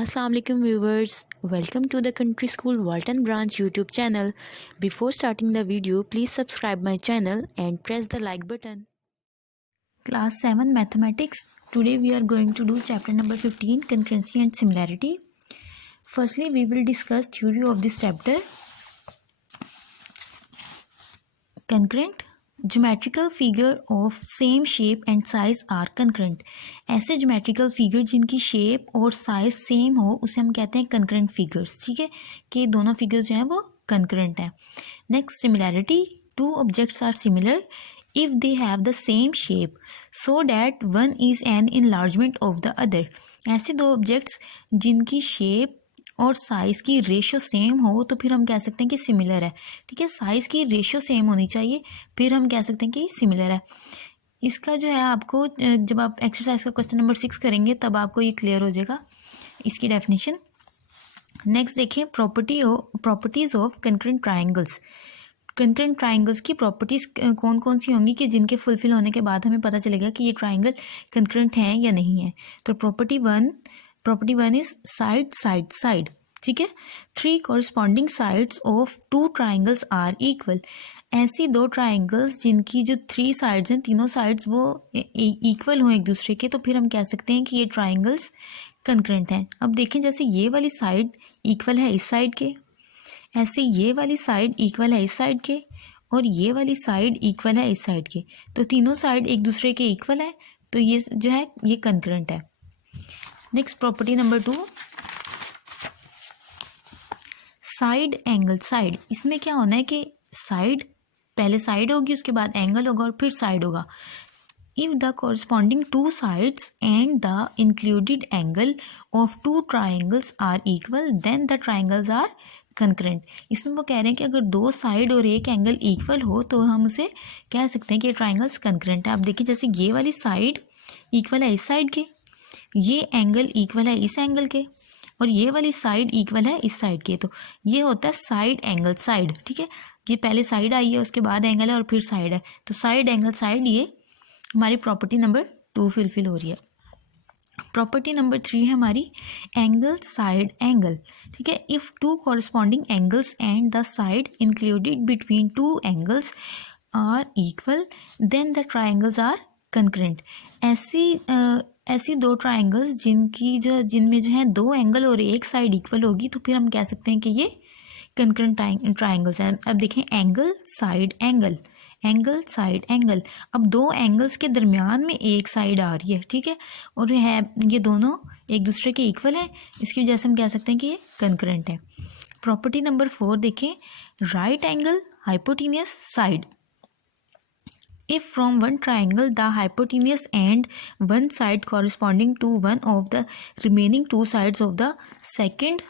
Assalamu alaikum viewers, welcome to the Country School Walton Branch YouTube channel. Before starting the video, please subscribe my channel and press the like button. Class 7 Mathematics. Today we are going to do chapter number 15, Concurrency and Similarity. Firstly, we will discuss theory of this chapter. Concurrent. Geometrical figure of same shape and size are concurrent. ऐसे geometrical figure जिनकी shape और size same हो उसे हम कहते हैं concurrent figures. ठीक है, कि दोनों फिगर्स जो हैं वो कंकरेंट हैं. Next, similarity. Two objects are similar if they have the same shape so that one is an enlargement of the other. ऐसे दो ऑब्जेक्ट्स जिनकी शेप और साइज़ की रेशो सेम हो तो फिर हम कह सकते हैं कि सिमिलर है. ठीक है, साइज़ की रेशो सेम होनी चाहिए फिर हम कह सकते हैं कि सिमिलर है. इसका जो है आपको जब आप एक्सरसाइज का क्वेश्चन नंबर 6 करेंगे तब आपको ये क्लियर हो जाएगा इसकी डेफिनेशन. नेक्स्ट देखिए, properties of concurrent triangles. Concurrent triangles की प्रॉपर्टीज़ कौन कौन सी होंगी कि जिनके फुलफिल होने के बाद हमें पता चलेगा कि ये ट्राइंगल कंकरेंट हैं या नहीं है. तो property one is side side side. ठीक है, 3 corresponding sides of 2 triangles are equal. ऐसी दो ट्राइंगल्स जिनकी जो 3 साइड्स हैं, तीनों साइड्स वो इक्वल हों एक दूसरे के, तो फिर हम कह सकते हैं कि ये ट्राइंगल्स कंकरेंट हैं. अब देखें, जैसे ये वाली साइड इक्वल है इस साइड के, ऐसे ये वाली साइड इक्वल है इस साइड के, और ये वाली साइड इक्वल है इस साइड के, तो तीनों साइड एक दूसरे के इक्वल है, तो ये जो है ये कंकरेंट है. Next, property number 2, side angle side. इसमें क्या होना है कि साइड पहले साइड होगी, उसके बाद एंगल होगा और फिर साइड होगा. If the corresponding 2 sides and the included angle of 2 triangles are equal then the triangles are concurrent. इसमें वो कह रहे हैं कि अगर 2 साइड और एक एंगल इक्वल हो तो हम उसे कह सकते हैं कि ट्राइंगल्स कंकरेंट है. आप देखिए, जैसे ये वाली साइड इक्वल है इस साइड के, ये एंगल इक्वल है इस एंगल के, और ये वाली साइड इक्वल है इस साइड के, तो ये होता है साइड एंगल साइड. ठीक है, ये पहले साइड आई है, उसके बाद एंगल है और फिर साइड है, तो साइड एंगल साइड ये हमारी प्रॉपर्टी नंबर 2 फुलफिल हो रही है. प्रॉपर्टी नंबर 3 है हमारी एंगल साइड एंगल. ठीक है, if 2 corresponding angles and the side included between 2 angles are equal then the triangles are concurrent. ऐसी दो ट्राइंगल्स जिनमें जो है 2 एंगल और एक साइड इक्वल होगी तो फिर हम कह सकते हैं कि ये कंकरेंट ट्राइंगल्स हैं. अब देखें, angle side angle, angle side angle. अब 2 एंगल्स के दरमियान में एक साइड आ रही है. ठीक है, और ये दोनों एक दूसरे के इक्वल है, इसकी वजह से हम कह सकते हैं कि ये कंकरेंट है. प्रॉपर्टी नंबर 4 देखें, right angle hypotenuse side. If from one triangle the hypotenuse and one side corresponding to one of the remaining 2 sides of the second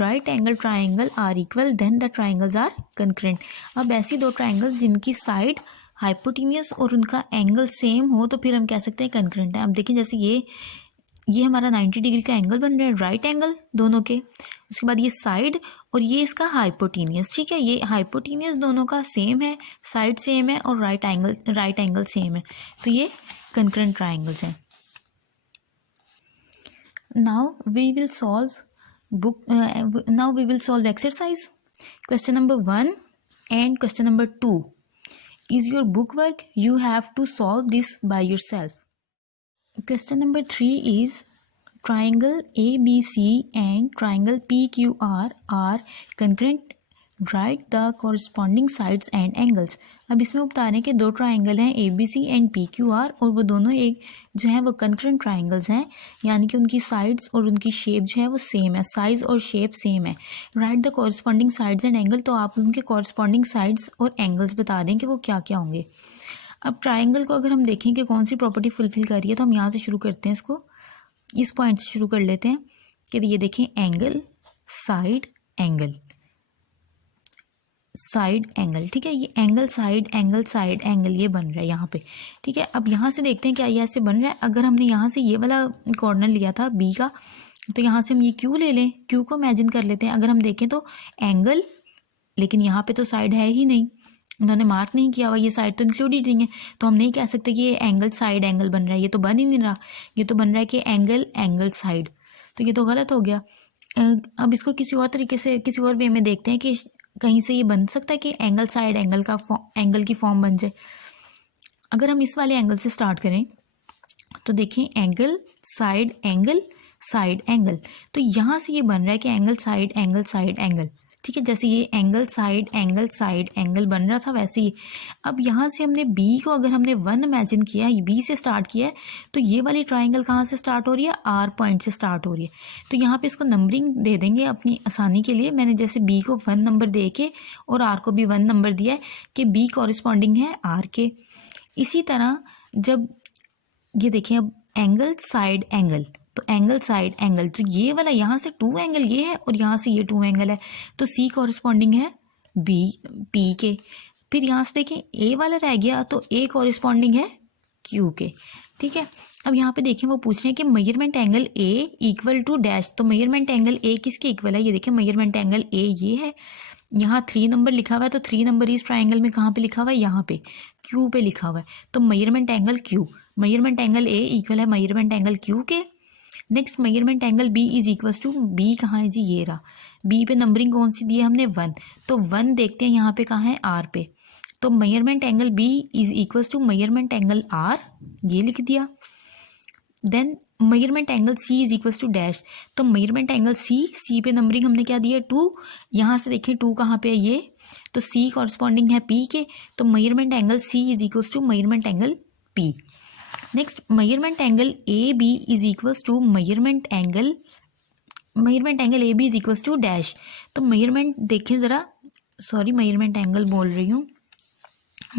right angle triangle are equal then the triangles are concurrent. अब ऐसी दो triangles जिनकी side hypotenuse और उनका angle same हो तो फिर हम कह सकते हैं कंकरेंट है. अब देखिए, जैसे ये हमारा 90 डिग्री का एंगल बन रहा है, राइट एंगल दोनों के, उसके बाद ये साइड और ये इसका हाइपोटेन्यूस. ठीक है, ये हाइपोटेन्यूस दोनों का सेम है, साइड सेम है और राइट एंगल सेम है, तो ये कंकरेंट ट्राइंगल्स हैं. Now we will solve exercise. Question number 1 and question number 2 is your book work. You have to solve this by yourself. Question number 3 is triangle ABC and triangle PQR are concurrent. Write the corresponding sides and angles. अब इसमें बता रहे हैं कि 2 triangle हैं ABC and PQR और वो दोनों एक जो है वो कंकरेंट ट्राइंगल्स हैं, यानी कि उनकी साइड्स और उनकी शेप जो है वो सेम है, साइज़ और शेप सेम है. Right the corresponding sides and angle. तो आप उनके कॉरस्पॉन्डिंग साइड्स और एंगल्स बता दें कि वो क्या क्या होंगे. अब ट्राइंगल को अगर हम देखें कि कौन सी प्रॉपर्टी फुलफिल कर रही है तो हम यहाँ से शुरू करते हैं, इसको इस पॉइंट से शुरू कर लेते हैं कि ये देखें, angle side angle side angle. ठीक है, ये एंगल साइड एंगल ये बन रहा है यहाँ पे. ठीक है, अब यहाँ से देखते हैं क्या ये ऐसे बन रहा है. अगर हमने यहाँ से ये वाला कॉर्नर लिया था बी का, तो यहाँ से हम ये क्यू ले लें, क्यू को इमेजिन कर लेते हैं. अगर हम देखें तो एंगल, लेकिन यहाँ पे तो साइड है ही नहीं, उन्होंने मार्क नहीं किया हुआ, ये साइड तो इंक्लूड ही नहीं है, तो हम नहीं कह सकते कि ये एंगल साइड एंगल बन रहा है, ये तो बन ही नहीं रहा, ये तो बन रहा है कि एंगल एंगल साइड, तो ये तो गलत हो गया। अब इसको किसी और तरीके से किसी और वे में देखते हैं कि कहीं से ये बन सकता है कि एंगल साइड एंगल का एंगल की फॉर्म बन जाए। अगर हम इस वाले एंगल से स्टार्ट करें तो देखें एंगल साइड एंगल, तो यहाँ से ये बन रहा है कि एंगल साइड एंगल, ठीक है। जैसे ये एंगल साइड एंगल बन रहा था वैसे ही अब यहाँ से हमने बी को अगर हमने 1 इमेजिन किया, बी से स्टार्ट किया है, तो ये वाली ट्राइंगल कहाँ से स्टार्ट हो रही है, आर पॉइंट से स्टार्ट हो रही है। तो यहाँ पे इसको नंबरिंग दे देंगे अपनी आसानी के लिए। मैंने जैसे बी को 1 नंबर दे के और आर को भी 1 नंबर दिया है कि बी कॉरिस्पॉन्डिंग है आर के। इसी तरह जब ये देखें अब एंगल साइड एंगल, तो एंगल साइड एंगल, तो ये वाला यहाँ से 2 एंगल ये है और यहाँ से ये 2 एंगल है, तो सी कॉरिस्पॉन्डिंग है बी पी के। फिर यहाँ से देखें ए वाला रह गया, तो ए कॉरिस्पॉन्डिंग है क्यू के, ठीक है। अब यहाँ पे देखें वो पूछ रहे हैं कि measurement angle A equal to dash, तो मेजरमेंट एंगल ए किसके इक्वल है, ये देखें मेजरमेंट एंगल ए ये है, यहाँ 3 नंबर लिखा हुआ है, तो 3 नंबर इस ट्राइंगल में कहाँ पे लिखा हुआ है, यहाँ पे क्यू पे लिखा हुआ है, तो measurement angle Q, measurement angle A equal है मेजरमेंट एंगल क्यू के। Next measurement angle B is equals to, B कहाँ है जी, ये रहा, बी पे नंबरिंग कौन सी दी है हमने 1, तो 1 देखते हैं यहाँ पे कहाँ है, आर पे, तो measurement angle B is equals to measurement angle R, ये लिख दिया। Then measurement angle C is equals to dash, तो मेजरमेंट एंगल सी पे नंबरिंग हमने क्या दी है 2, यहाँ से देखें 2 कहाँ पे है ये, तो सी कॉरस्पॉन्डिंग है पी के, तो measurement angle C is equals to measurement angle P. Next measurement angle A B is equals to measurement angle A B is equals to dash, तो मेजरमेंट देखें ज़रा, सॉरी मेजरमेंट एंगल बोल रही हूँ,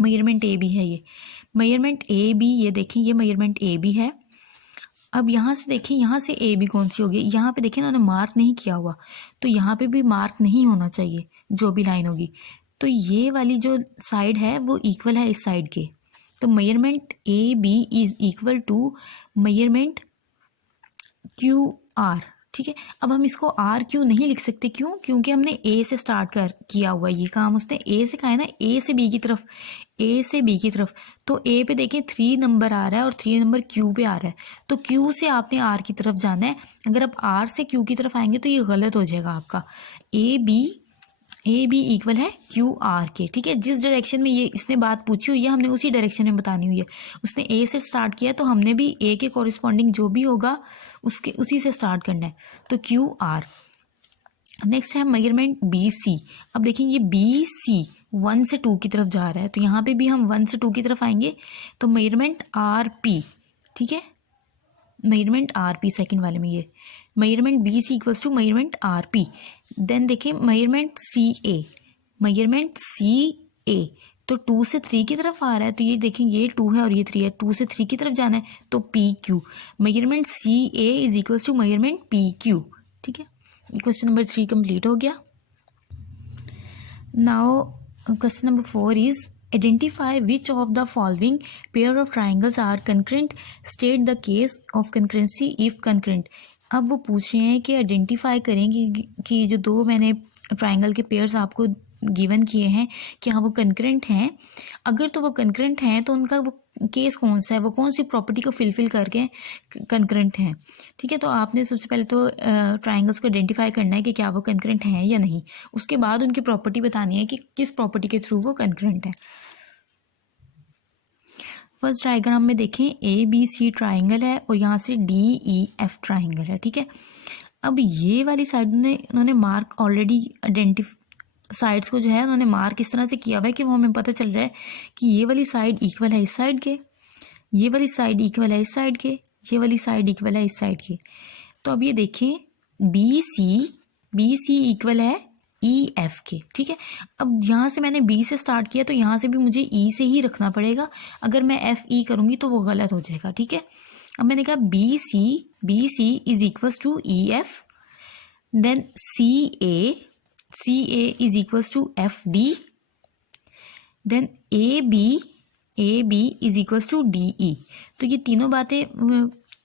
measurement A B है ये, measurement A B, ये देखें ये मेजरमेंट ए बी है। अब यहाँ से देखें, यहाँ से ए बी कौन सी होगी, यहाँ पे देखें उन्होंने मार्क नहीं किया हुआ, तो यहाँ पे भी मार्क नहीं होना चाहिए जो भी लाइन होगी, तो ये वाली जो साइड है वो इक्वल है इस साइड के, तो measurement A B is equal to measurement Q R, ठीक है। अब हम इसको आर क्यू नहीं लिख सकते, क्यों, क्योंकि हमने ए से स्टार्ट किया हुआ है, ये काम उसने ए से कहा है ना, ए से बी की तरफ, तो ए पे देखें 3 नंबर आ रहा है और 3 नंबर क्यू पे आ रहा है, तो क्यू से आपने आर की तरफ जाना है। अगर आप आर से क्यू की तरफ आएंगे तो ये गलत हो जाएगा आपका, ए बी इक्वल है क्यू आर के, ठीक है। जिस डायरेक्शन में ये इसने बात पूछी हुई है हमने उसी डायरेक्शन में बतानी हुई है, उसने ए से स्टार्ट किया तो हमने भी ए के कॉरिस्पॉन्डिंग जो भी होगा उसी से स्टार्ट करना है, तो क्यू आर। नेक्स्ट है मेजरमेंट बी सी, अब देखें ये बी सी 1 से 2 की तरफ जा रहा है, तो यहाँ पे भी हम 1 से 2 की तरफ आएंगे, तो मेजरमेंट आर पी, ठीक है, मेजरमेंट आर पी सेकेंड वाले में ये measurement B C equals to measurement R P. Then देखें मेजरमेंट सी ए, तो 2 से 3 की तरफ आ रहा है, तो ये देखें ये 2 है और ये 3 है, 2 से 3 की तरफ जाना है, तो P Q, measurement C A is equals to measurement P Q, ठीक है। क्वेश्चन नंबर 3 कंप्लीट हो गया। Now question number 4 is identify which of the following pair of triangles are concurrent, state the case of concurrency if concurrent। अब वो पूछ रहे हैं कि आइडेंटिफाई करेंगे कि जो 2 मैंने ट्राइंगल के पेयर्स आपको गिवन किए हैं कि हाँ वो कंकरेंट हैं, अगर तो वो कंकरेंट हैं तो उनका वो केस कौन सा है, वो कौन सी प्रॉपर्टी को फिलफिल करके कंकरेंट हैं, ठीक है। तो आपने सबसे पहले तो ट्राइंगल्स को आइडेंटिफाई करना है कि क्या वो कंकरेंट हैं या नहीं, उसके बाद उनकी प्रॉपर्टी बतानी है कि किस प्रॉपर्टी के थ्रू वो कंकरेंट है। फर्स्ट डायग्राम में देखें ए बी सी ट्राइंगल है और यहाँ से डी ई एफ ट्राइंगल है, ठीक है। अब ये वाली साइड उन्होंने मार्क ऑलरेडी साइड्स को जो है उन्होंने मार्क इस तरह से किया हुआ है कि वो हमें पता चल रहा है कि ये वाली साइड इक्वल है इस साइड के, ये वाली साइड इक्वल है इस साइड के, ये वाली साइड इक्वल है इस साइड के। तो अब ये देखें बी सी इक्वल है ई एफ के, ठीक है। अब यहाँ से मैंने बी से स्टार्ट किया तो यहाँ से भी मुझे ई से ही रखना पड़ेगा, अगर मैं एफ ई करूँगी तो वो गलत हो जाएगा, ठीक है। अब मैंने कहा B C is equals to E F, then C A is equals to F D, then A B is equals to D E. तो ये तीनों बातें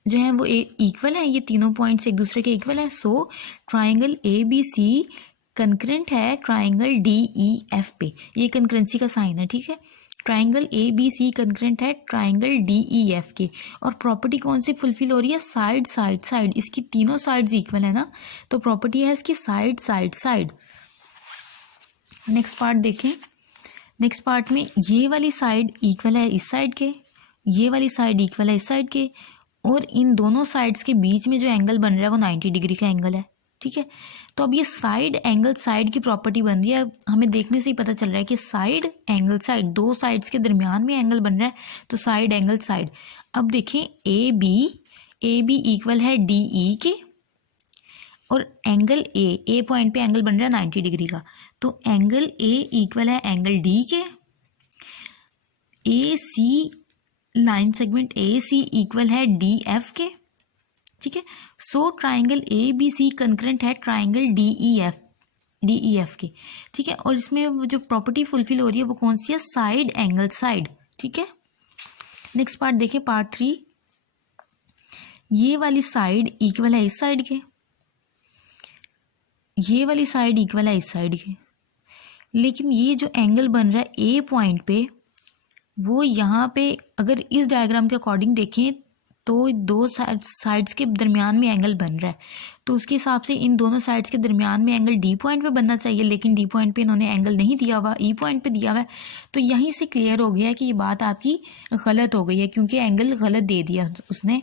जो हैं वो इक्वल हैं, ये तीनों पॉइंट्स एक दूसरे के इक्वल हैं, so triangle A B C concurrent है ट्राइंगल DEF पे, ये कंकरेंसी का साइन है, ठीक है। ट्राइंगल ABC कंकरेंट है ट्राइंगल DEF के, और प्रॉपर्टी कौन सी फुलफिल हो रही है, साइड साइड साइड, इसकी तीनों साइड्स इक्वल है ना, तो प्रॉपर्टी है इसकी side side side. Next part देखें। नेक्स्ट पार्ट में ये वाली साइड इक्वल है इस साइड के, ये वाली साइड इक्वल है इस साइड के, और इन दोनों साइड्स के बीच में जो एंगल बन रहा है वो 90 डिग्री का एंगल है, ठीक है। तो अब ये साइड एंगल साइड की प्रॉपर्टी बन रही है। अब हमें देखने से ही पता चल रहा है कि साइड एंगल साइड, दो साइड्स के दरमियान में एंगल बन रहा है, तो साइड एंगल साइड। अब देखें ए बी इक्वल है DE के, और एंगल ए पॉइंट पे एंगल बन रहा है 90 डिग्री का, तो एंगल ए इक्वल है एंगल डी के। AC line segment AC equal है DF के, ठीक है। सो ट्राइंगल ABC कंकरेंट है ट्राइंगल DEF के, ठीक है। और इसमें वो जो प्रॉपर्टी फुलफिल हो रही है वो कौन सी है, साइड एंगल साइड, ठीक है। नेक्स्ट पार्ट देखें, पार्ट 3। ये वाली साइड इक्वल है इस साइड के, ये वाली साइड इक्वल है इस साइड के, लेकिन ये जो एंगल बन रहा है A पॉइंट पे, वो यहाँ पे अगर इस डायग्राम के अकॉर्डिंग देखें तो दो साइड्स के दरमियान में एंगल बन रहा है, तो उसके हिसाब से इन दोनों साइड्स के दरमियान में एंगल D पॉइंट पे बनना चाहिए, लेकिन D पॉइंट पे इन्होंने एंगल नहीं दिया हुआ, E पॉइंट पे दिया हुआ है। तो यहीं से क्लियर हो गया कि ये बात आपकी गलत हो गई है, क्योंकि एंगल गलत दे दिया उसने।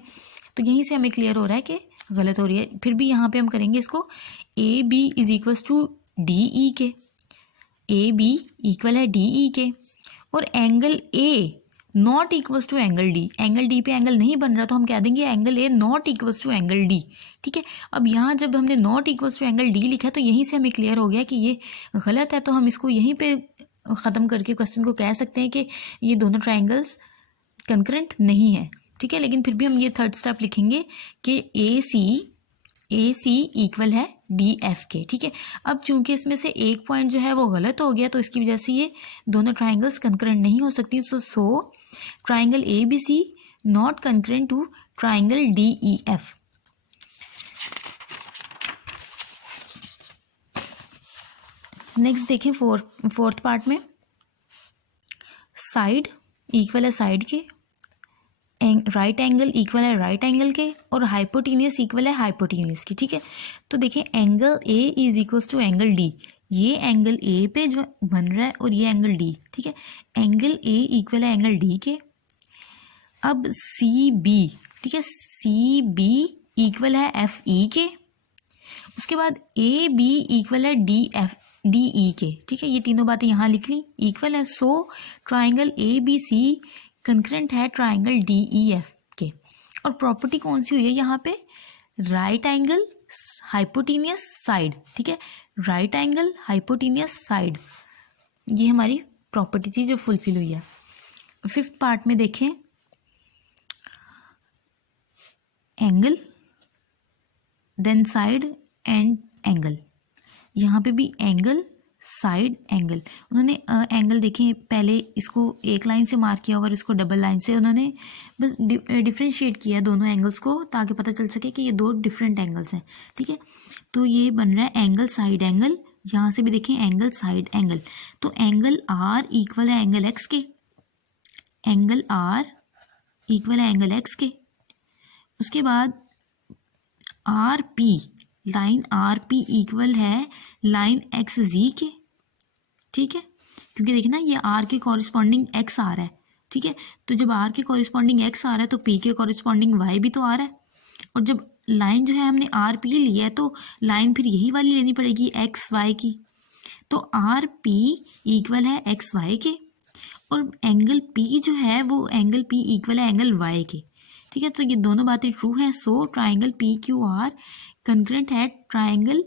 तो यहीं से हमें क्लियर हो रहा है कि गलत हो रही है। फिर भी यहाँ पर हम करेंगे इसको, AB is equals to DE के, AB इक्वल है DE के, और angle A not equals to angle D. Angle D पे एंगल नहीं बन रहा तो हम कह देंगे angle A not equals to angle D, ठीक है। अब यहाँ जब हमने not equals to angle D लिखा है तो यहीं से हमें क्लियर हो गया कि ये गलत है, तो हम इसको यहीं पे ख़त्म करके क्वेश्चन को कह सकते हैं कि ये दोनों ट्राइंगल्स कंकरेंट नहीं है, ठीक है। लेकिन फिर भी हम ये थर्ड स्टेप लिखेंगे कि AC इक्वल है DF के, ठीक है। अब चूंकि इसमें से एक पॉइंट जो है वो गलत हो गया, तो इसकी वजह से ये दोनों ट्राइंगल्स कंकरेंट नहीं हो सकती। So triangle ABC not concurrent to triangle DEF। Next देखें फोर्थ पार्ट में, साइड इक्वल है साइड के, राइट एंगल इक्वल है राइट एंगल के, और हाइपोटीनियस इक्वल है हाइपोटीनियस की, ठीक है। तो देखिए angle A is equals to angle D, ये एंगल A पे जो बन रहा है और ये एंगल D, ठीक है। एंगल A इक्वल है एंगल D के। अब CB, ठीक है, CB इक्वल है FE के। उसके बाद AB इक्वल है DE के, ठीक है। ये तीनों बातें यहाँ लिख ली, इक्वल है। सो ट्राइंगल ABC कंकरेंट है ट्राइंगल DEF के, और प्रॉपर्टी कौन सी हुई है यहाँ पे, राइट एंगल हाइपोटीनियस साइड, ठीक है। राइट एंगल हाइपोटीनियस साइड, ये हमारी प्रॉपर्टी थी जो फुलफिल हुई है। फिफ्थ पार्ट में देखें, angle then side and angle, यहाँ पे भी एंगल साइड एंगल। उन्होंने एंगल देखें, पहले इसको एक लाइन से मार्क किया और इसको डबल लाइन से, उन्होंने बस डिफ्रेंशिएट किया दोनों एंगल्स को ताकि पता चल सके कि ये दो डिफरेंट एंगल्स हैं, ठीक है। तो ये बन रहा है एंगल साइड एंगल, यहाँ से भी देखें एंगल साइड एंगल। तो एंगल R इक्वल है एंगल X के, एंगल R इक्वल है एंगल X के। उसके बाद RP, लाइन RP इक्वल है लाइन XZ के, ठीक है। क्योंकि देखिए ना ये R के कॉरिस्पॉन्डिंग X आ रहा है, ठीक है। तो जब R के कॉरिस्पॉन्डिंग X आ रहा है तो P के कॉरिस्पॉन्डिंग Y भी तो आ रहा है, और जब लाइन जो है हमने RP लिया है तो लाइन फिर यही वाली लेनी पड़ेगी XY की। तो RP इक्वल है XY के, और एंगल P जो है वो एंगल P इक्वल है एंगल Y के, ठीक है। तो ये दोनों बातें ट्रू हैं। सो ट्राइंगल PQR कंकरेंट है ट्राइंगल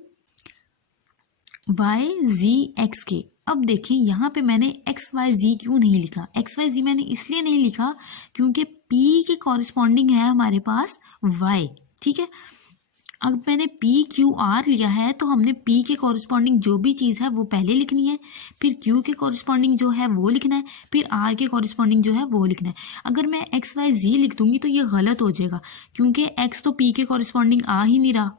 YZX के। अब देखिए यहाँ पे मैंने XYZ क्यों नहीं लिखा, XYZ मैंने इसलिए नहीं लिखा क्योंकि P के कॉरिस्पॉन्डिंग है हमारे पास Y, ठीक है। अब मैंने PQR लिया है तो हमने P के कॉरिस्पॉन्डिंग जो भी चीज़ है वो पहले लिखनी है, फिर Q के कॉरिस्पॉन्डिंग जो है वो लिखना है, फिर R के कॉरिस्पॉन्डिंग जो है वो लिखना है। अगर मैं XYZ लिख दूंगी तो ये गलत हो जाएगा, क्योंकि X तो P के कॉरिस्पॉन्डिंग आ ही नहीं रहा,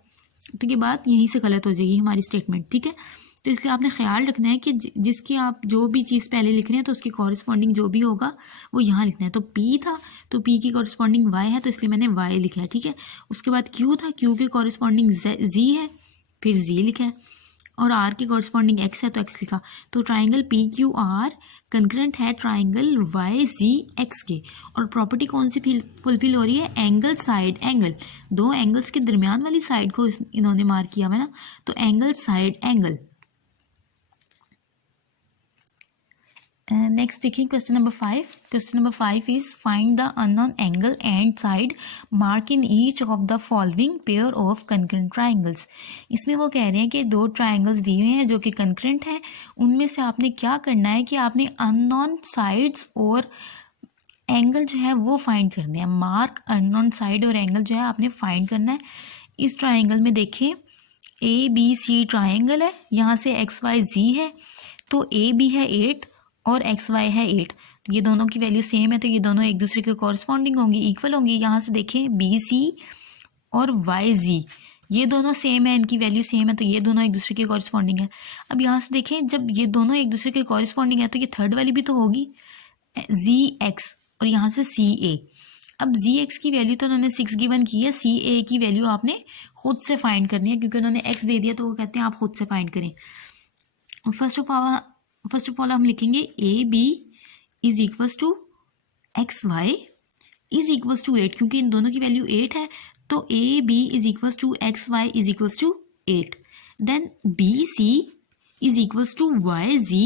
तो ये बात यहीं से गलत हो जाएगी हमारी स्टेटमेंट, ठीक है। तो इसलिए आपने ख्याल रखना है कि जिसकी आप जो भी चीज़ पहले लिख रहे हैं तो उसकी कॉरिस्पॉन्डिंग जो भी होगा वो यहाँ लिखना है। तो P था तो P की कॉरिस्पॉन्डिंग Y है तो इसलिए मैंने Y लिखा है, ठीक है। उसके बाद Q था, Q के कॉरिस्पॉन्डिंग Z है, फिर Z लिखा है, और R की कॉरिस्पॉन्डिंग X है तो X लिखा। तो ट्राइंगल PQR कंकरेंट है ट्राइंगल YZX के। और प्रॉपर्टी कौन सी फुलफिल हो रही है? एंगल साइड एंगल, दो एंगल्स के दरमियान वाली साइड को इन्होंने मार्क किया हुआ है ना, तो एंगल साइड एंगल। नेक्स्ट देखिए question number 5। Question number 5 is find the unknown angle and side mark in each of the following pair of concurrent triangles. इसमें वो कह रहे हैं कि दो ट्राइंगल्स दिए हुए हैं जो कि कंकरेंट हैं, उनमें से आपने क्या करना है कि आपने अननोन साइड्स और एंगल जो है वो फाइंड करने हैं। मार्क अननोन साइड और एंगल जो है आपने फाइंड करना है। इस ट्राइंगल में देखिए ABC ट्राइंगल है, यहाँ से XYZ है, तो AB है 8 और XY है 8, ये दोनों की वैल्यू सेम है तो ये दोनों एक दूसरे के कॉरस्पॉन्डिंग होंगी, इक्वल होंगी। यहाँ से देखें BC और YZ ये दोनों सेम है, इनकी वैल्यू सेम है तो ये दोनों एक दूसरे के कॉरस्पॉन्डिंग है। अब यहाँ से देखें जब ये दोनों एक दूसरे के कॉरस्पॉन्डिंग है तो ये थर्ड वाली भी तो होगी ZX, और यहाँ से CA। अब ZX की वैल्यू तो उन्होंने 6 गिवन की है, CA की वैल्यू आपने खुद से फाइंड करनी है क्योंकि उन्होंने X दे दिया तो वो कहते हैं आप खुद से फाइंड करें। फर्स्ट ऑफ ऑल हम लिखेंगे AB is equals to XY is equals to 8, क्योंकि इन दोनों की वैल्यू 8 है तो AB is equals to XY is equals to 8। Then BC is equals to YZ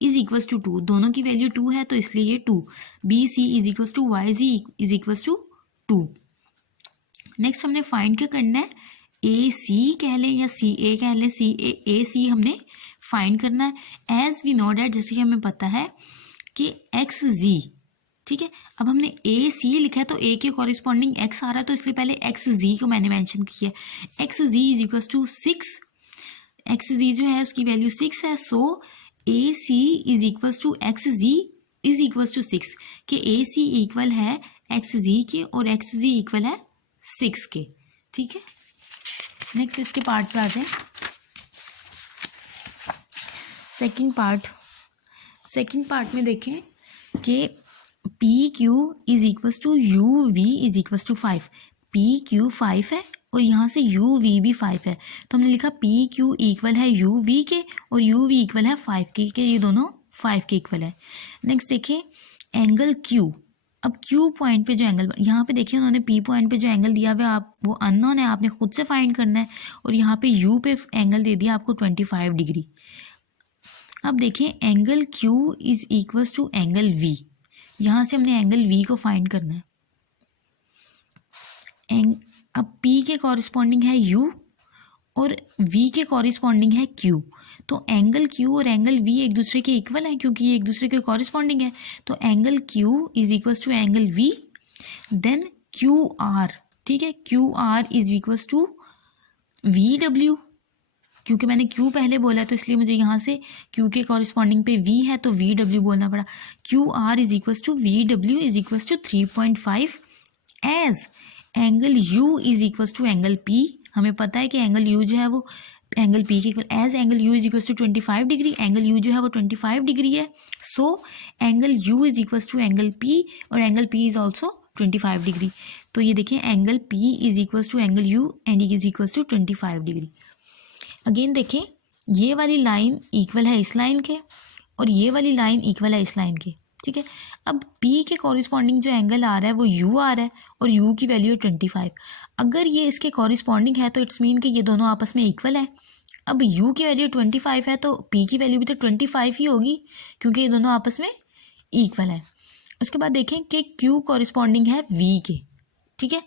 is equals to 2, दोनों की वैल्यू 2 है तो इसलिए ये 2। BC is equals to YZ is equals to 2। Next हमने फाइंड क्या करना है? AC कह लें या CA कह लें, AC हमने फाइंड करना है। एज वी नो डैट, जैसे कि हमें पता है कि XZ, ठीक है। अब हमने AC लिखा है तो A के कॉरिस्पॉन्डिंग X आ रहा है तो इसलिए पहले XZ को मैंने मेंशन किया है। XZ is equals to 6, XZ जो है उसकी वैल्यू 6 है, so AC is equals to XZ is equals to 6, कि AC इक्वल है XZ के और XZ इक्वल है 6 के, ठीक है। नेक्स्ट इसके पार्ट पे आ जाए। सेकंड पार्ट में देखें कि PQ is equals to UV is equals to 5। PQ 5 है और यहाँ से UV भी 5 है तो हमने लिखा PQ इक्वल है UV के और UV इक्वल है 5 के ये दोनों 5 के इक्वल है। नेक्स्ट देखें एंगल Q। अब Q पॉइंट पे जो एंगल, यहाँ पे देखिए उन्होंने P पॉइंट पे जो एंगल दिया हुआ है आप वो अननोन है, आपने खुद से फाइंड करना है। और यहाँ पे U पे एंगल दे दिया आपको 25 डिग्री। अब देखिए angle Q is equals to angle V, यहाँ से हमने एंगल V को फाइंड करना है। अब P के कॉरिस्पॉन्डिंग है U और V के कॉरिस्पॉन्डिंग है Q, तो एंगल Q और एंगल V एक दूसरे के इक्वल है क्योंकि ये एक दूसरे के कॉरिस्पॉन्डिंग है। तो angle Q is equals to angle V, then QR, ठीक है, QR is equals to VW, क्योंकि मैंने Q पहले बोला तो इसलिए मुझे यहाँ से Q के कॉरिस्पॉन्डिंग पे V है तो VW बोलना पड़ा। QR is equals to VW is equals to 3.5 as angle U is equals to angle P। हमें पता है कि एंगल U जो है वो एंगल P के equal, as angle U is equals to 25 degree, angle U जो है वो 25 डिग्री है, so angle U is equals to angle P और angle P is also 25 degree. तो ये देखिए angle P is equals to angle U and is equals to 25 degree. Again देखें ये वाली लाइन इक्वल है इस लाइन के और ये वाली लाइन इक्वल है इस लाइन के, ठीक है। अब P के कॉरिस्पॉन्डिंग जो एंगल आ रहा है वो U आ रहा है और U की वैल्यू है 25। अगर ये इसके कॉरिस्पॉन्डिंग है तो इट्स मीन कि ये दोनों आपस में इक्वल है। अब U की वैल्यू 25 है तो P की वैल्यू भी तो 25 ही होगी क्योंकि ये दोनों आपस में इक्वल है। उसके बाद देखें कि Q कॉरिस्पॉन्डिंग है V के, ठीक है।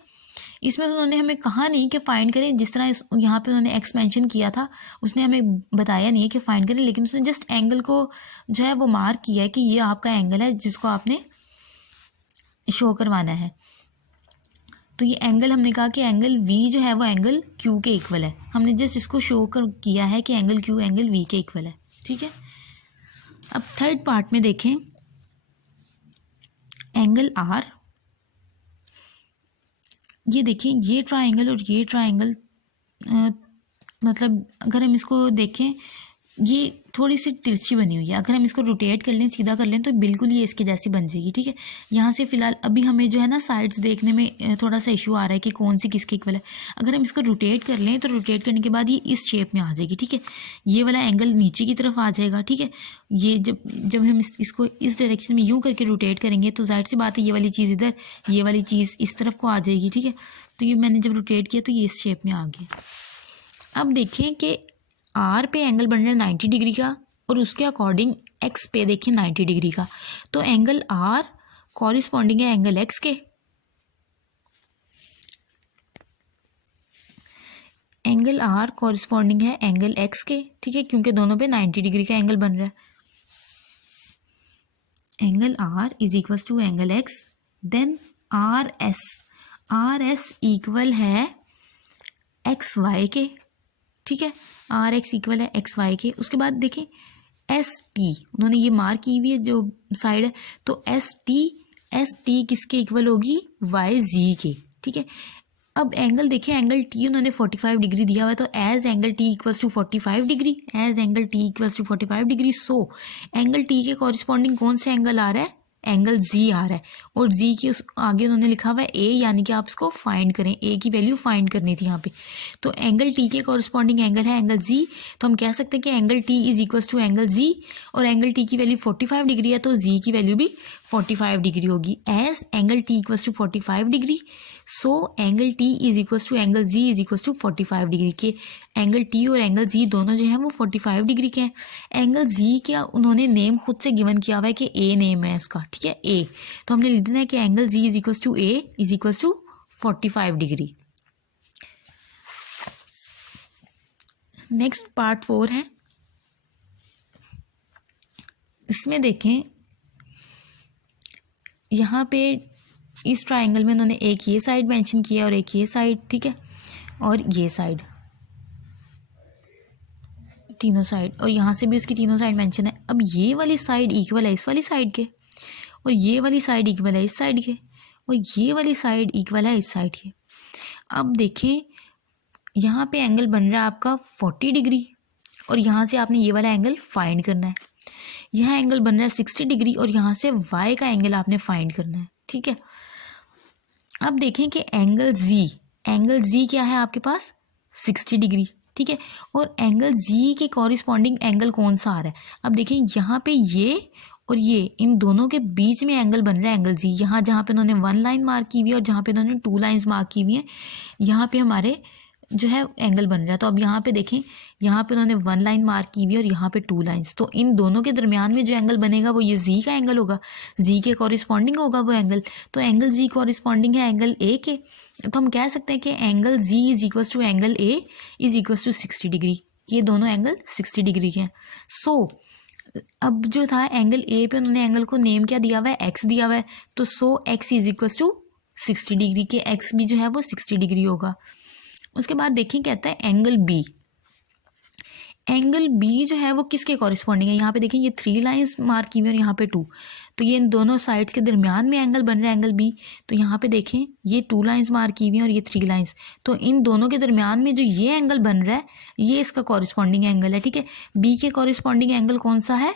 इसमें उन्होंने हमें कहा नहीं कि फाइंड करें, जिस तरह यहाँ पे उन्होंने एक्स मेंशन किया था उसने हमें बताया नहीं है कि फाइंड करें, लेकिन उसने जस्ट एंगल को जो है वो मार्क किया है कि ये आपका एंगल है जिसको आपने शो करवाना है। तो ये एंगल हमने कहा कि एंगल V जो है वो एंगल Q के इक्वल है, हमने जस्ट इसको शो कर किया है कि एंगल Q एंगल V के इक्वल है, ठीक है। अब थर्ड पार्ट में देखें एंगल R। ये देखें ये ट्राइंगल और ये ट्राइंगल मतलब अगर हम इसको देखें ये थोड़ी सी तिरछी बनी हुई है, अगर हम इसको रोटेट कर लें, सीधा कर लें, तो बिल्कुल ये इसके जैसी बन जाएगी। ठीक है, यहाँ से फिलहाल अभी हमें जो है ना साइड्स देखने में थोड़ा सा इशू आ रहा है कि कौन सी किसके इक्वल है। अगर हम इसको रोटेट कर लें तो रोटेट करने के बाद ये इस शेप में आ जाएगी। ठीक है, ये वाला एंगल नीचे की तरफ आ जाएगा। ठीक है, ये जब हम इसको इस डायरेक्शन में यूँ करके रोटेट करेंगे तो जाहिर सी बात है ये वाली चीज़ इधर, ये वाली चीज़ इस तरफ को आ जाएगी। ठीक है, तो ये मैंने जब रोटेट किया तो ये इस शेप में आ गया। अब देखें कि आर पे एंगल बन रहा है 90 डिग्री का और उसके अकॉर्डिंग एक्स पे देखिए 90 डिग्री का, तो एंगल आर कॉरिस्पॉन्डिंग है एंगल एक्स के। एंगल आर कॉरिस्पॉन्डिंग है एंगल एक्स के। ठीक है, क्योंकि दोनों पे 90 डिग्री का एंगल बन रहा है। Angle R is equal to angle X, then R S equal है एक्स वाई के। ठीक है, आर एक्स इक्वल है एक्स वाई के। उसके बाद देखें एस टी, उन्होंने ये मार्क की हुई है जो साइड है, तो एस टी किसके इक्वल होगी, वाई जी के। ठीक है, अब एंगल देखिए, एंगल टी उन्होंने 45 डिग्री दिया हुआ है, तो as angle T equals to 45 degree, as angle T equals to 45 degree, so angle T के कॉरिस्पॉन्डिंग कौन सा एंगल आ रहा है, एंगल जी आ रहा है। और जी की उस आगे उन्होंने लिखा हुआ है ए, यानी कि आप इसको फाइंड करें, ए की वैल्यू फाइंड करनी थी यहाँ पे। तो एंगल टी के कॉरिस्पॉन्डिंग एंगल है एंगल जी, तो हम कह सकते हैं कि angle T is equals to angle G, और एंगल टी की वैल्यू 45 डिग्री है तो जी की वैल्यू भी 45 डिग्री होगी। As angle T equals to 45 degree, so angle T is equals to angle G is equals to 45 degree के। Angle T और angle G दोनों जो हैं वो 45 डिग्री के हैं। एंगल जी क्या उन्होंने नेम खुद से गिवन किया हुआ है कि ए नेम है उसका। ठीक है, ए, तो हमने लिख देना है कि angle G is equals to A is equals to 45 degree. Next part 4 है, इसमें देखें यहाँ पे इस ट्राइंगल में उन्होंने एक ये साइड मेंशन किया और एक ये साइड। ठीक है, और ये साइड, तीनों साइड, और यहाँ से भी उसकी तीनों साइड मेंशन है। अब ये वाली साइड इक्वल है इस वाली साइड के, और ये वाली साइड इक्वल है इस साइड के, और ये वाली साइड इक्वल है इस साइड के। अब देखें यहाँ पे एंगल बन रहा है आपका 40 डिग्री, और यहाँ से आपने ये वाला एंगल फाइंड करना है। यहाँ एंगल बन रहा है 60 डिग्री, और यहाँ से वाई का एंगल आपने फाइंड करना है। ठीक है, अब देखें कि एंगल जी क्या है आपके पास, 60 डिग्री। ठीक है, और एंगल जी के कॉरिस्पॉन्डिंग एंगल कौन सा आ रहा है, अब देखें यहाँ पे ये और ये, इन दोनों के बीच में एंगल बन रहा है एंगल जी। यहाँ जहाँ पे उन्होंने 1 लाइन मार्क की हुई है और जहाँ पे उन्होंने 2 लाइन्स मार्क की हुई हैं, यहाँ पे हमारे जो है एंगल बन रहा है। तो अब यहाँ पे देखें, यहाँ पे उन्होंने 1 लाइन मार्क की हुई है और यहाँ पे 2 लाइन्स, तो इन दोनों के दरमियान में जो एंगल बनेगा वो ये जी का एंगल होगा, जी के कॉरिस्पॉन्डिंग होगा वो एंगल। तो एंगल जी कॉरिस्पॉन्डिंग है एंगल ए के, तो हम कह सकते हैं कि angle G is equals to angle A is equals to 60 degree. ये दोनों एंगल 60 डिग्री के हैं। सो अब जो था एंगल ए पे उन्होंने एंगल को नेम क्या दिया हुआ है, एक्स दिया हुआ है, तो so x is equals to 60 degree के, एक्स भी जो है वो 60 डिग्री होगा। उसके बाद देखिए कहता है एंगल बी जो है वो किसके कॉरिस्पॉन्डिंग है, यहाँ पे देखिए ये 3 लाइंस मार्क की हुई और यहाँ पे 2, तो ये इन दोनों साइड्स के दरमियान में एंगल बन रहा है एंगल बी। तो यहाँ पे देखें ये 2 लाइंस मार्क की हुई और ये 3 लाइंस, तो इन दोनों के दरमियान में जो ये एंगल बन रहा है ये इसका कॉरिस्पॉन्डिंग एंगल है। ठीक है, बी के कॉरिस्पॉन्डिंग एंगल कौन सा है,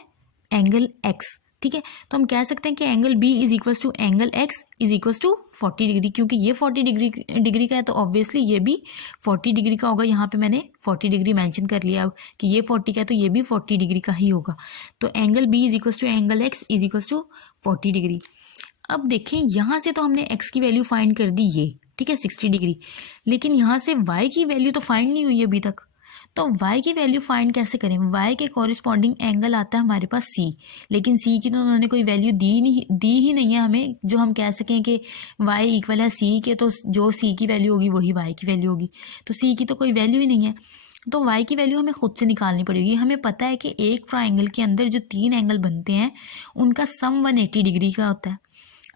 एंगल एक्स। ठीक है, तो हम कह सकते हैं कि angle B is equals to angle X is equals to 40 degree, क्योंकि ये 40 डिग्री का है तो ऑब्वियसली ये भी 40 डिग्री का होगा। यहाँ पे मैंने 40 डिग्री मेंशन कर लिया कि ये 40 का है तो ये भी 40 डिग्री का ही होगा। तो angle B is equals to angle X is equals to 40 degree. अब देखें यहाँ से तो हमने एक्स की वैल्यू फाइंड कर दी ये, ठीक है 60 डिग्री, लेकिन यहाँ से वाई की वैल्यू तो फाइंड नहीं हुई अभी तक। तो y की वैल्यू फाइंड कैसे करें, y के कॉरिस्पॉन्डिंग एंगल आता है हमारे पास c, लेकिन c की तो उन्होंने कोई वैल्यू दी ही नहीं है हमें जो हम कह सकें कि y इक्वल है c के, तो जो c की वैल्यू होगी वही y की वैल्यू होगी, तो c की तो कोई वैल्यू ही नहीं है। तो y की वैल्यू हमें खुद से निकालनी पड़ेगी। हमें पता है कि एक ट्राइंगल के अंदर जो 3 एंगल बनते हैं उनका सम 180 डिग्री का होता है।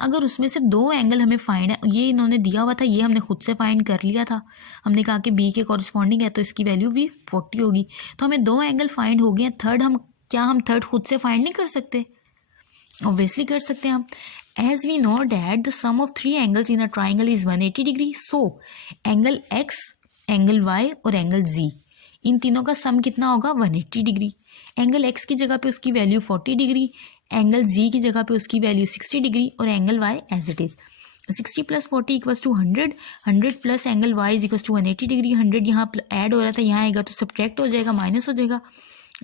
अगर उसमें से 2 एंगल हमें फाइंड है, ये इन्होंने दिया हुआ था, ये हमने खुद से फाइंड कर लिया था, हमने कहा कि बी के कॉरिस्पॉन्डिंग है तो इसकी वैल्यू भी 40 होगी, तो हमें 2 एंगल फाइंड हो गए हैं। थर्ड हम थर्ड खुद से फाइंड नहीं कर सकते, ऑब्वियसली कर सकते हैं हम। As we know that the sum of 3 angles in a triangle is 180 degree, so angle X, angle Y और एंगल जी, इन तीनों का सम कितना होगा 180 डिग्री। एंगल एक्स की जगह पे उसकी वैल्यू 40 डिग्री, एंगल जी की जगह पे उसकी वैल्यू 60 डिग्री और angle Y as it is 60 + 40 = 100, 100 plus angle Y is equal to 180 degree. 100 यहाँ ऐड हो रहा था, यहाँ आएगा तो सब्ट्रैक्ट हो जाएगा, माइनस हो जाएगा।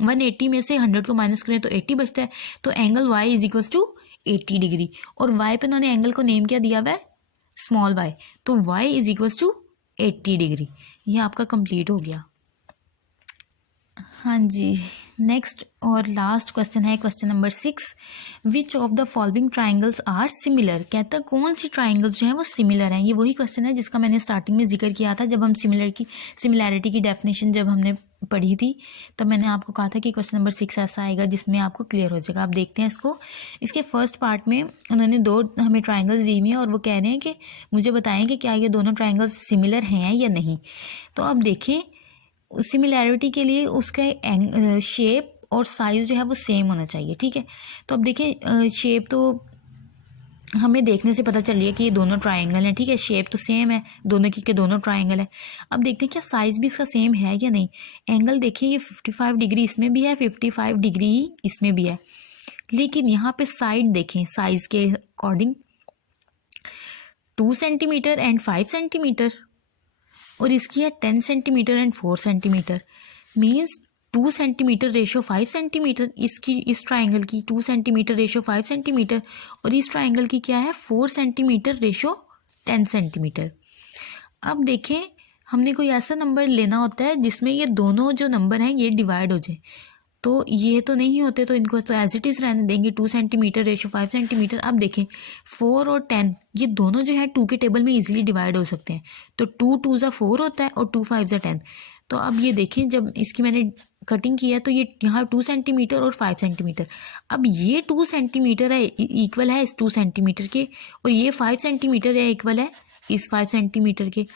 180 में से 100 को माइनस करें तो 80 बचता है, तो angle Y is equal to 80 degree. और वाई पे उन्होंने एंगल को नेम क्या दिया हुआ है, स्मॉल वाई, तो Y is equal to 80 degree. ये आपका कंप्लीट हो गया। हाँ जी, नेक्स्ट और लास्ट क्वेश्चन है question number 6। Which of the following triangles are similar. कहता है कौन सी ट्राइंगल्स जो हैं वो सिमिलर हैं। ये वही क्वेश्चन है जिसका मैंने स्टार्टिंग में जिक्र किया था, जब हम सिमिलैरिटी की डेफिनेशन जब हमने पढ़ी थी, तब मैंने आपको कहा था कि क्वेश्चन नंबर 6 ऐसा आएगा जिसमें आपको क्लियर हो जाएगा। आप देखते हैं इसको। इसके फर्स्ट पार्ट में उन्होंने 2 हमें ट्राइंगल्स दी हुई हैं और वो कह रहे हैं कि मुझे बताएं कि क्या ये दोनों ट्राइंगल्स सिमिलर हैं या नहीं। तो अब देखें, सिमिलैरिटी के लिए उसका शेप और साइज़ जो है वो सेम होना चाहिए, ठीक है। तो अब देखें, शेप तो हमें देखने से पता चल रही है कि ये दोनों ट्राइंगल हैं, ठीक है। शेप तो सेम है दोनों की, के दोनों ट्राइंगल है। अब देखते हैं क्या साइज़ भी इसका सेम है या नहीं। एंगल देखिए, ये 55 डिग्री इसमें भी है, 55 डिग्री इसमें भी है, लेकिन यहाँ पे साइड देखें साइज़ के अकॉर्डिंग 2 सेंटीमीटर एंड 5 सेंटीमीटर, और इसकी है 10 centimetre and 4 centimetre. Means 2 centimetre ratio 5 centimetre, इसकी इस ट्राइंगल की 2 सेंटीमीटर रेशो 5 सेंटीमीटर, और इस ट्राइंगल की क्या है 4 सेंटीमीटर रेशो 10 सेंटीमीटर। अब देखें, हमने कोई ऐसा नंबर लेना होता है जिसमें ये दोनों जो नंबर हैं ये डिवाइड हो जाए, तो ये तो नहीं होते, तो इनको तो एज इट इज़ रहने देंगे। 2 सेंटीमीटर रेशो 5 सेंटीमीटर। अब देखें 4 और 10 ये दोनों जो है 2 के टेबल में इजीली डिवाइड हो सकते हैं, तो 2 2 ज़ा 4 होता है और 2 5 ज़ा 10। तो अब ये देखें, जब इसकी मैंने कटिंग किया तो ये यहाँ 2 सेंटीमीटर और 5 सेंटीमीटर। अब ये 2 सेंटीमीटर है इक्वल है इस 2 सेंटीमीटर के, और ये 5 सेंटीमीटर है इक्वल है इस 5 सेंटीमीटर के।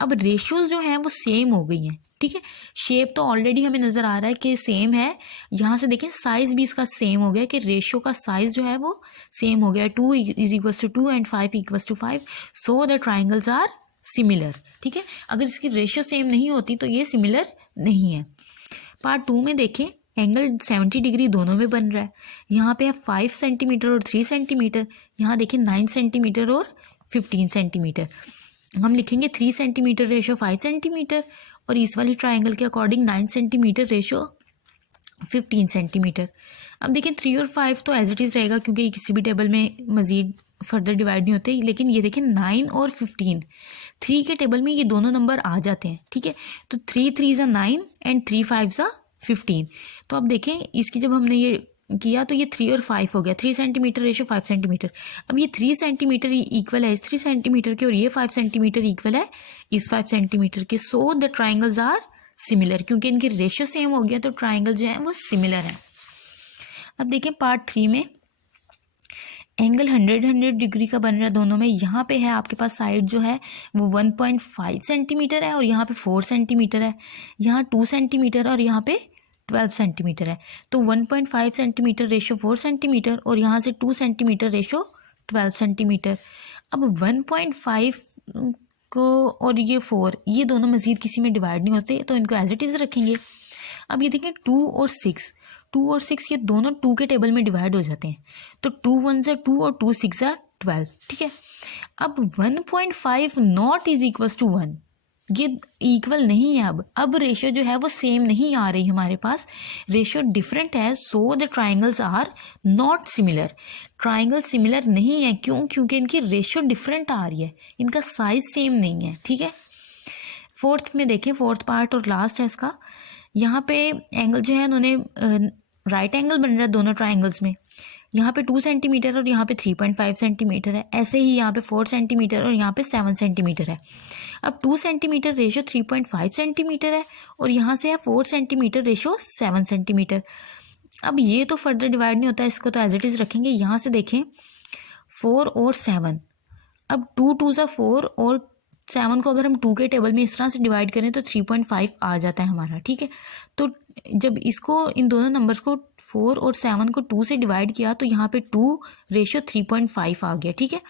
अब रेशोज़ जो हैं वो सेम हो गई हैं, ठीक है। शेप तो ऑलरेडी हमें नज़र आ रहा है कि सेम है। यहाँ से देखें साइज़ भी इसका सेम हो गया कि रेशो का साइज़ जो है वो सेम हो गया। 2 is equals to 2 and 5 equals to 5, so the triangles are similar, ठीक है। अगर इसकी रेशो सेम नहीं होती तो ये सिमिलर नहीं है। पार्ट 2 में देखें, एंगल 70 डिग्री दोनों में बन रहा है। यहाँ पे है 5 सेंटीमीटर और 3 सेंटीमीटर, यहाँ देखें 9 सेंटीमीटर और 15 सेंटीमीटर। हम लिखेंगे 3 सेंटीमीटर रेशो 5 सेंटीमीटर, और इस वाली ट्राइंगल के अकॉर्डिंग 9 सेंटीमीटर रेशो 15 सेंटीमीटर। अब देखें 3 और 5 तो एज इट इज़ रहेगा क्योंकि ये किसी भी टेबल में मज़ीद फर्दर डिवाइड नहीं होते, लेकिन ये देखें 9 और 15 3 के टेबल में ये दोनों नंबर आ जाते हैं, ठीक है। तो 3 3 ज़ा 9 एंड 3 5 ज़ा 15। तो अब देखें इसकी जब हमने ये किया तो ये 3 और 5 हो गया, 3 सेंटीमीटर रेशो 5 सेंटीमीटर। अब ये 3 सेंटीमीटर इक्वल है इस 3 सेंटीमीटर के, और ये 5 सेंटीमीटर इक्वल है इस 5 सेंटीमीटर के। So the triangles are similar, क्योंकि इनकी रेशो सेम हो गया तो ट्राइंगल जो है वो सिमिलर है। अब देखें पार्ट 3 में, एंगल 100 डिग्री का बन रहा है दोनों में। यहाँ पे है आपके पास साइड जो है वो 1.5 सेंटीमीटर है और यहाँ पे 4 सेंटीमीटर है, यहाँ 2 सेंटीमीटर और यहाँ पे 12 सेंटीमीटर है। तो 1.5 सेंटीमीटर रेशो 4 सेंटीमीटर और यहाँ से 2 सेंटीमीटर रेशो 12 सेंटीमीटर। अब 1.5 को और ये 4 ये दोनों मज़ीद किसी में डिवाइड नहीं होते, तो इनको एज इट इज़ रखेंगे। अब ये देखें 2 और 6 ये दोनों 2 के टेबल में डिवाइड हो जाते हैं, तो 2 1 ज़ा 2 और 2 6 ज़ा 12, ठीक है। अब 1.5 नॉट इज इक्वल टू 1, ये इक्वल नहीं है। अब रेशो जो है वो सेम नहीं आ रही हमारे पास, रेशो डिफरेंट है। So the triangles are not similar, triangle similar नहीं है। क्यों? क्योंकि इनकी रेशो डिफरेंट आ रही है, इनका साइज सेम नहीं है, ठीक है। फोर्थ में देखें, फोर्थ पार्ट और लास्ट है इसका। यहाँ पे एंगल जो है उन्होंने राइट एंगल बन रहा है दोनों ट्राइंगल्स में। यहाँ पे 2 सेंटीमीटर और यहाँ पे 3.5 सेंटीमीटर है। ऐसे ही यहाँ पे 4 सेंटीमीटर और यहाँ पे 7 सेंटीमीटर है। अब 2 सेंटीमीटर रेशो 3.5 सेंटीमीटर है और यहाँ से है 4 सेंटीमीटर रेशो 7 सेंटीमीटर। अब ये तो फर्दर डिवाइड नहीं होता, इसको तो एज इट इज़ रखेंगे। यहाँ से देखें 4 और 7, अब 2 2 ज़ा 4 और 7 को अगर हम 2 के टेबल में इस तरह से डिवाइड करें तो 3.5 आ जाता है हमारा, ठीक है। तो जब इसको इन दोनों नंबर्स को 4 और 7 को 2 से डिवाइड किया तो यहाँ पे 2 रेशो 3.5 आ गया, ठीक है।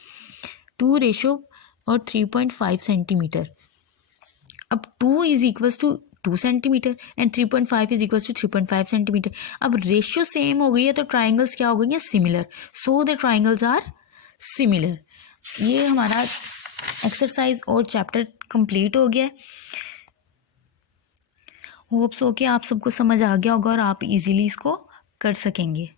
2 रेशो और 3.5 सेंटीमीटर। अब 2 is equals to 2 centimetre and 3.5 is equal to 3.5 centimetre. अब रेशियो सेम हो गई है तो ट्राइंगल्स क्या हो गई हैं, similar, so the triangles are similar. ये हमारा एक्सरसाइज और चैप्टर कंप्लीट हो गया है। होप्स हो कि आप सबको समझ आ गया होगा और आप इजीली इसको कर सकेंगे।